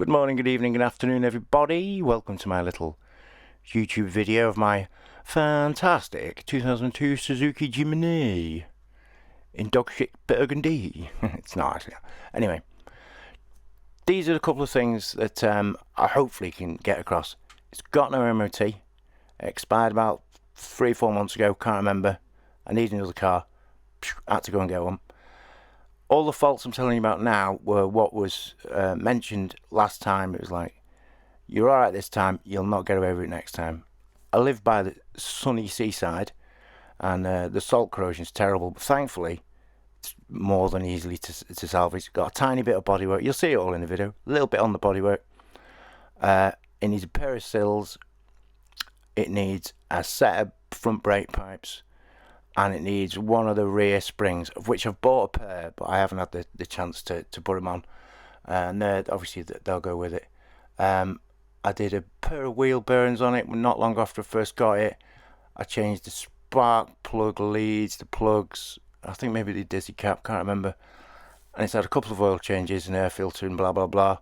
Good morning, good evening, good afternoon, everybody. Welcome to my little YouTube video of my fantastic 2002 Suzuki Jimny in dog shit burgundy. It's not actually. Anyway, these are a couple of things that I hopefully can get across. It's got no MOT. It expired about 3 or 4 months ago. Can't remember. I need another car. Had to go and get one. All the faults I'm telling you about now were what was mentioned last time. It was like, you're alright this time, you'll not get away with it next time. I live by the sunny seaside, and the salt corrosion is terrible, but thankfully, it's more than easily to salvage. It's got a tiny bit of bodywork. You'll see it all in the video. A little bit on the bodywork. It needs a pair of sills. It needs a set of front brake pipes. And it needs one of the rear springs, of which I've bought a pair, but I haven't had the chance to put them on. And obviously they'll go with it. I did a pair of wheel bearings on it not long after I first got it. I changed the spark plug leads, the plugs. I think maybe the dizzy cap, can't remember. And it's had a couple of oil changes and air filter and blah blah blah.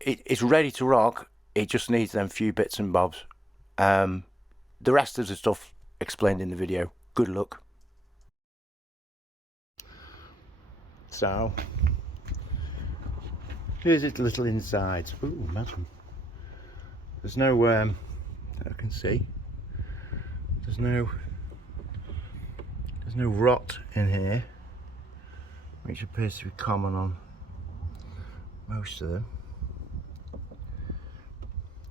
It's ready to rock. It just needs them few bits and bobs. The rest of the stuff explained in the video. Good luck. So, here's its little insides. Ooh, imagine. There's no, I can see. There's no rot in here, which appears to be common on most of them.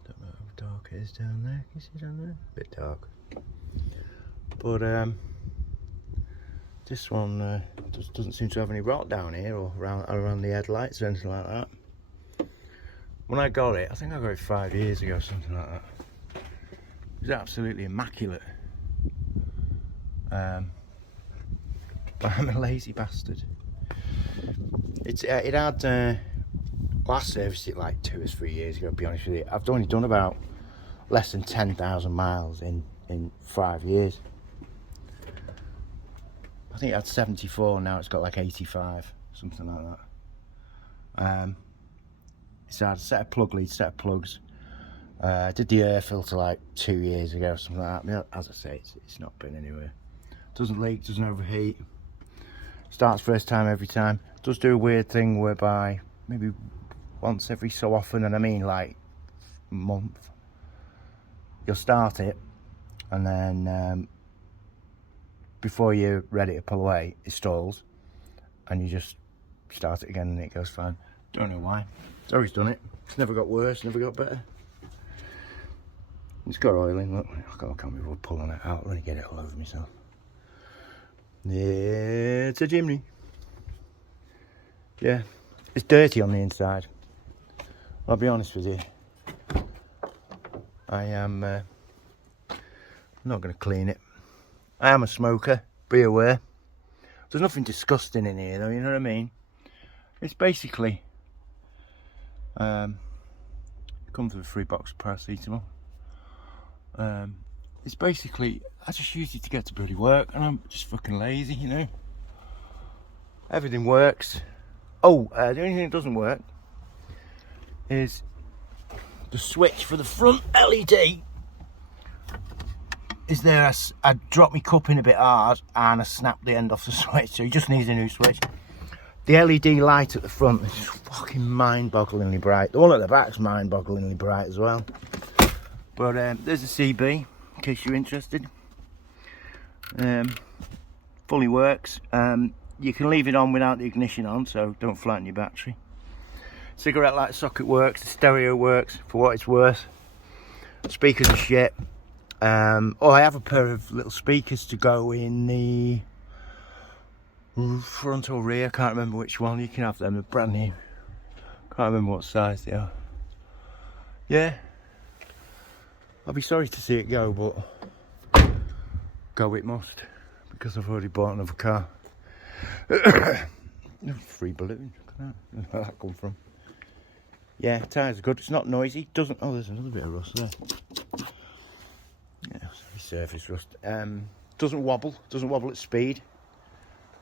Don't know how dark it is down there. Can you see down there? A bit dark. But this one doesn't seem to have any rot down here or around the headlights or anything like that. When I got it, I think I got it 5 years ago, something like that. It was absolutely immaculate. But I'm a lazy bastard. It had, well, I serviced it like 2 or 3 years ago, to be honest with you. I've only done about less than 10,000 miles in 5 years. I think it had 74, now it's got like 85, something like that. It's had a set of plug leads, set of plugs. I did the air filter like 2 years ago, something like that. As I say, it's not been anywhere. Doesn't leak, doesn't overheat. Starts first time every time. Does do a weird thing whereby maybe once every so often, and I mean like a month, you'll start it, and then before you're ready to pull away, it stalls, and you just start it again and it goes fine. Don't know why. It's always done it. It's never got worse, never got better. It's got oil in, look. I can't be bothered pulling it out. Let me get it all over myself. Yeah, it's a Jimny. Yeah, it's dirty on the inside. I'll be honest with you. I am not going to clean it. I am a smoker, be aware. There's nothing disgusting in here though, you know what I mean? It's basically, it comes with a free box of paracetamol. It's basically, I just use it to get to bloody work, and I'm just fucking lazy, you know? Everything works. Oh, the only thing that doesn't work is the switch for the front LED. Is there. I dropped my cup in a bit hard and I snapped the end off the switch, so he just needs a new switch. The LED light at the front is just fucking mind-bogglingly bright. The one at the back's mind-bogglingly bright as well. But there's a CB, in case you're interested. Fully works. You can leave it on without the ignition on, so don't flatten your battery. Cigarette light socket works, the stereo works for what it's worth. Speakers are shit. Oh, I have a pair of little speakers to go in the front or rear, can't remember which one. You can have them, they're brand new. Can't remember what size they are. Yeah, I'll be sorry to see it go, but go it must, because I've already bought another car. Free balloon, where'd that come from? Yeah, tyres are good, it's not noisy, doesn't, oh there's another bit of rust there. Yeah, surface rust. Doesn't wobble at speed.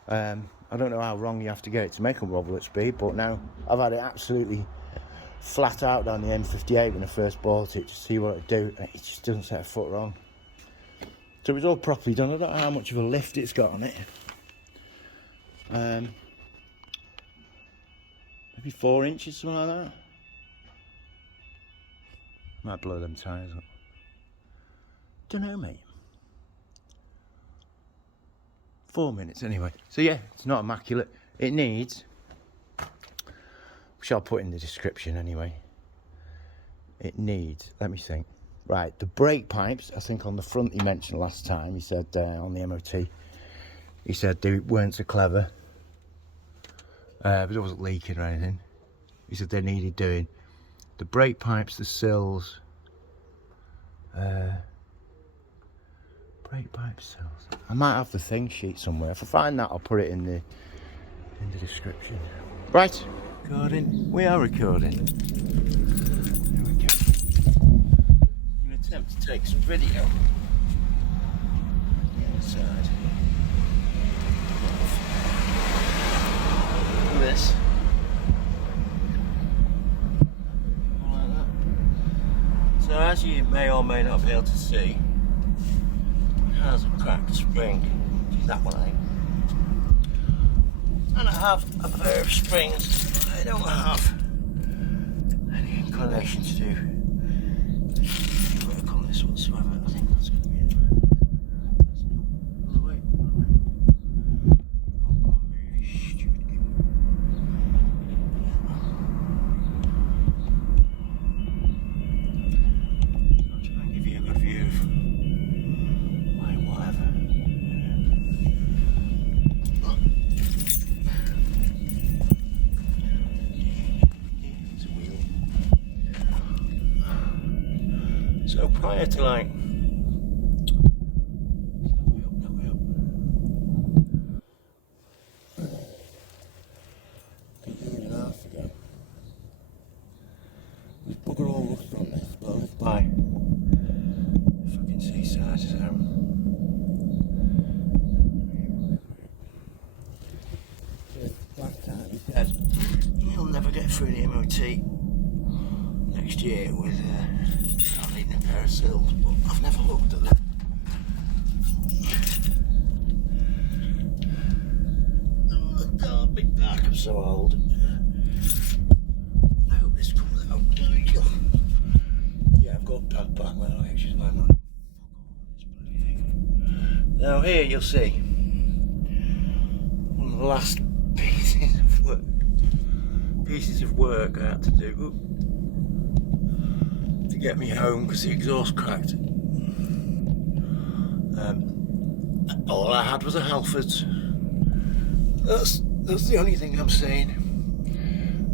I don't know how wrong you have to get it to make them wobble at speed, but now I've had it absolutely flat out down the M58 when I first bought it to see what it'd do, and it just doesn't set a foot wrong. So it was all properly done. I don't know how much of a lift it's got on it. Maybe 4 inches, something like that. Might blow them tyres up. Don't know, mate. 4 minutes anyway. So yeah, it's not immaculate. It needs, which I'll put in the description anyway. It needs, let me think. Right, the brake pipes, I think on the front he mentioned last time, he said on the MOT, he said they weren't so clever. But it wasn't leaking or anything. He said they needed doing. The brake pipes, the sills, brake pipe sills. I might have the thing sheet somewhere. If I find that, I'll put it in the description. Right, recording. We are recording. There we go. I'm going to attempt to take some video. On the other side. Look at this. Like that. So as you may or may not be able to see, it has a cracked spring, which is that one, I think. And I have a pair of springs I don't have any inclination to do any work on this whatsoever. I think that's going to be it. Other way. Oh, I'm really stupid. I'll try and give you a good view of like whatever. So prior to like, a year and a half ago, there's bugger all rust on this, but I live by fucking seaside, so last time he said you'll never get through the MOT next year with needing a pair of sills, but I've never looked at them. Oh God, big back, I'm so old. I hope this comes out. Yeah, I've got bad back now, which is why I'm not. Now here you'll see one of the last pieces of work I had to do. Ooh. To get me home because the exhaust cracked. All I had was a Halfords. That's the only thing I'm saying.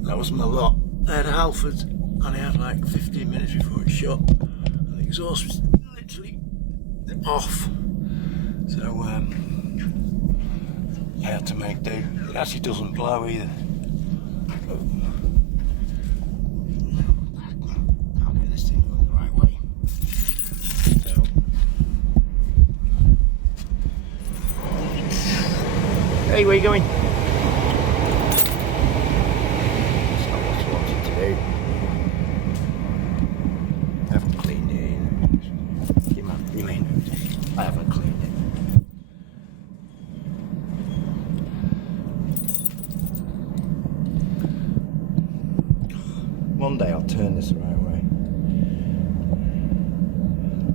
That was my lot. I had a Halfords and I had like 15 minutes before it shut. And the exhaust was literally off. So I had to make do. It actually doesn't blow either. Hey, where are you going? That's not what I wanted to do. I haven't cleaned it either. You mean? I haven't cleaned it. One day I'll turn this the right way.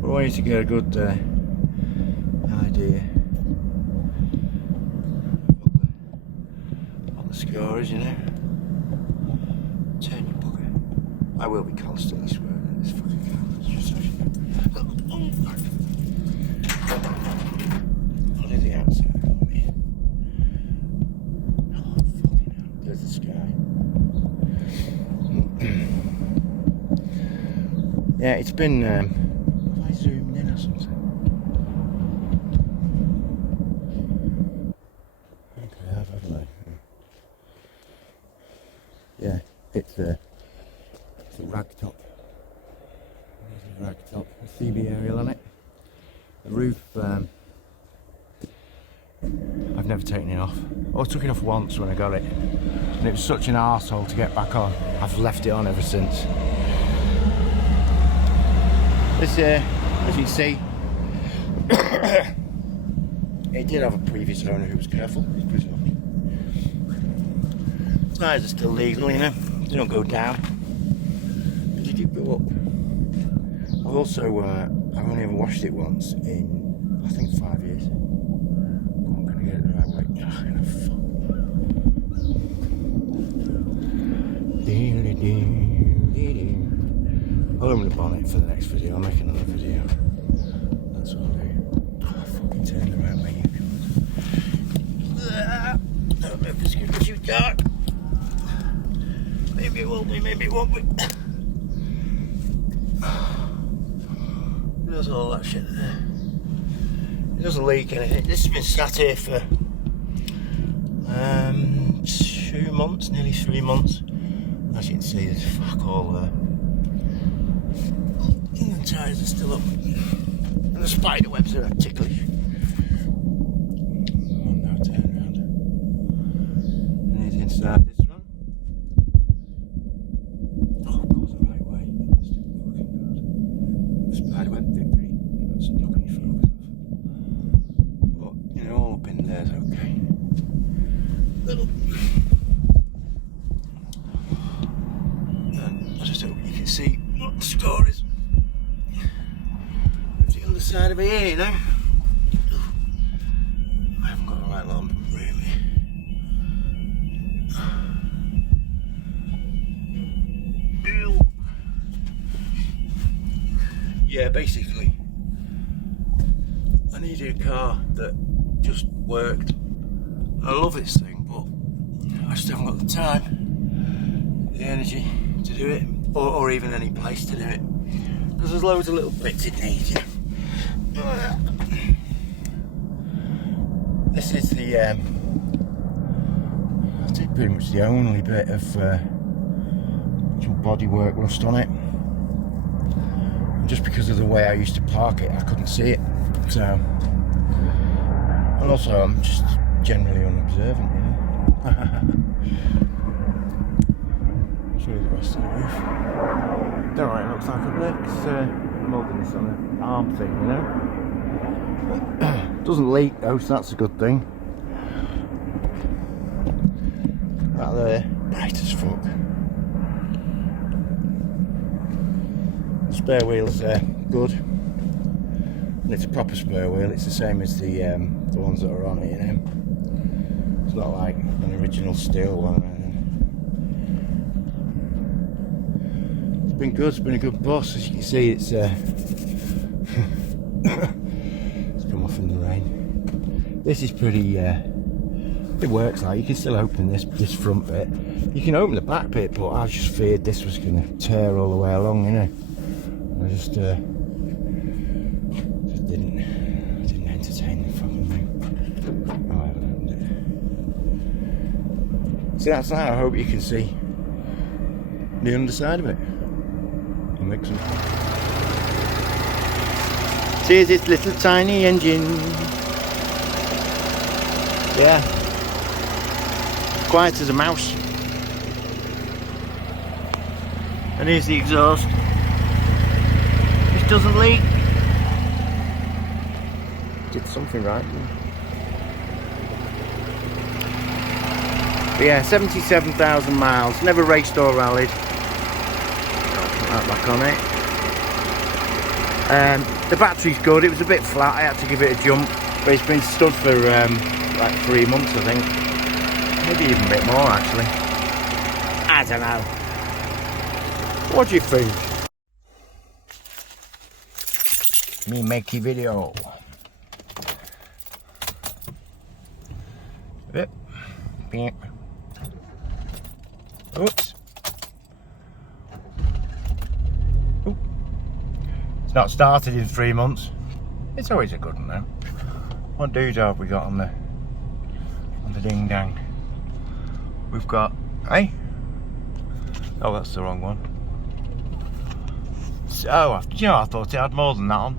But I want you to get a good idea. Scores, you know. Turn your bugger. I will be constantly swearing at this fucking camera. It's just so you know. I'll do the outside for me. Oh, fucking hell. There's the sky. Yeah, it's been. Have I zoomed in or something? Okay, haven't I? Yeah, it's a rag top. There's a rag top, a CB aerial on it. The roof, I've I've never taken it off. I took it off once when I got it, and it was such an arsehole to get back on. I've left it on ever since. This, as you can see, it did have a previous owner who was careful. He was lucky. Tyres are still legal, you know. They don't go down, but they do go up. I've also, I've only ever washed it once in, I think, 5 years. I'm gonna get it the right way. I'll open the bonnet for the next video. I'll make another video. That's what I'll do. Oh, I fucking turned the right way, you guys. I don't know if it's going to be too dark. Maybe it will be, maybe it won't be. There's all that shit there. It doesn't leak anything. This has been sat here for 2 months, nearly 3 months. As you can see, there's fuck all there. The tyres are still up. And the spider webs are ticklish. Come on now, turn around. And he's inside this one. Oh, it goes the right way. That's fucking good. The spider web victory. That's knocking your focus off. But, you know, all up in there's okay. Little. And I just hope you can see what the score is. The other side of it here, you know. I haven't got the right lot of room here. Yeah, basically, I needed a car that just worked. I love this thing, but I just haven't got the time, the energy to do it, or even any place to do it. Because there's loads of little bits it needs, you know. This is the, I think pretty much the only bit of bodywork rust on it. And just because of the way I used to park it, I couldn't see it. So, and also I'm just generally unobservant, you know. I'll show you the rest of the roof. Don't know what it looks like up there. It's moulding this on an arm thing, you know. Doesn't leak though, so that's a good thing. That there, bright as fuck. The spare wheel's good, and it's a proper spare wheel. It's the same as the ones that are on it, you know. It's not like an original steel one. It's been good. It's been a good bus. As you can see, it's it's come off in the rain. This is pretty. It works. Like, you can still open this front bit. You can open the back bit, but I just feared this was going to tear all the way along, you know. I just didn't entertain the fucking thing. Oh, I haven't opened it. See, that's that. I hope you can see the underside of it. I'll make some. See this little tiny engine. Yeah. Quiet as a mouse. And here's the exhaust. This doesn't leak. Did something right. But yeah, 77,000 miles. Never raced or rallied. I'll put that back on it. The battery's good. It was a bit flat. I had to give it a jump. But it's been stood for like 3 months, I think. Maybe even a bit more, actually. I don't know. What do you think? Me makey video. Yep. Oops. Ooh. It's not started in 3 months. It's always a good one though. What doodah have we got on the ding dang? We've got, hey? Oh, that's the wrong one. So, do you know, I thought it had more than that on.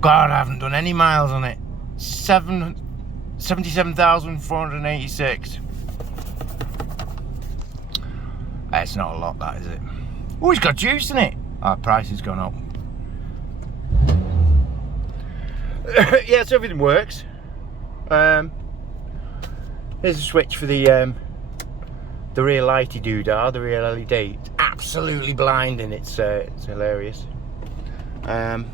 God, I haven't done any miles on it. 7 77,486. It's not a lot, that, is it? Oh, it's got juice in it. Our price has gone up. Yeah, so everything works. Here's a switch for the rear lighty doodah, the rear LED. It's absolutely blinding. It's hilarious. As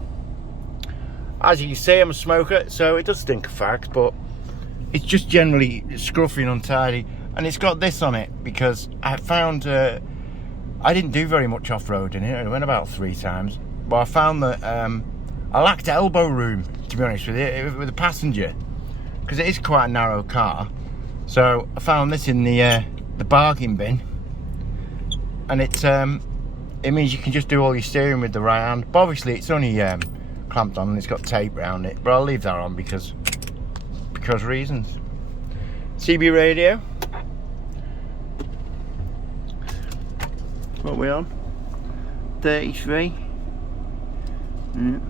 you can see, I'm a smoker, so it does stink of fags, but it's just generally scruffy and untidy. And it's got this on it because I found I didn't do very much off-road in it. I went about 3 times, but I found that I lacked elbow room, to be honest with you, with the passenger, because it is quite a narrow car. So I found this in the bargain bin, and it means you can just do all your steering with the right hand. But obviously it's only clamped on and it's got tape around it, but I'll leave that on because reasons. CB radio. What are we on? 33. Mm.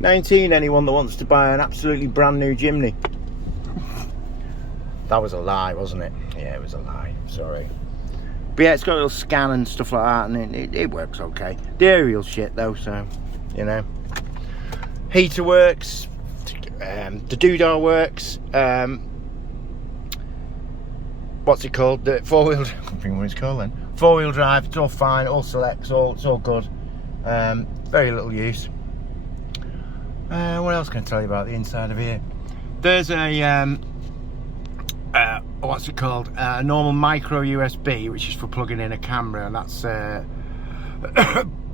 19, anyone that wants to buy an absolutely brand new Jimny. That was a lie, wasn't it? Yeah, it was a lie, sorry. But yeah, it's got a little scan and stuff like that, and it works okay. The aerial shit though, so, you know. Heater works, the doodah works, what's it called? The four-wheel, I can't think what it's called then. Four-wheel drive, it's all fine, all selects, it's all good. Very little use. What else can I tell you about the inside of here? There's a what's it called? A normal micro USB, which is for plugging in a camera, and that's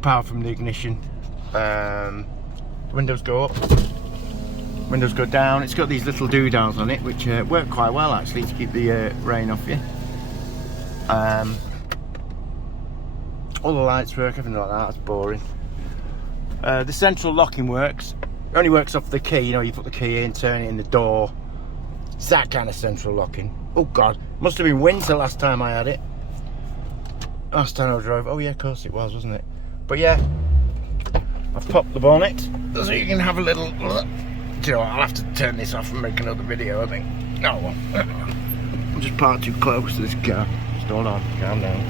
power from the ignition. Windows go up, windows go down. It's got these little doodahs on it, which work quite well actually to keep the rain off you. All the lights work, everything like that. That's boring. The central locking works. It only works off the key, you know, you put the key in, turn it in the door. It's that kind of central locking. Oh God, must have been winter last time I had it. Last time I drove. Oh yeah, of course it was, wasn't it? But yeah, I've popped the bonnet so you can have a little. Do you know what? I'll have to turn this off and make another video, I think. No, well, I'm just parked too close to this car. Just hold on, calm down.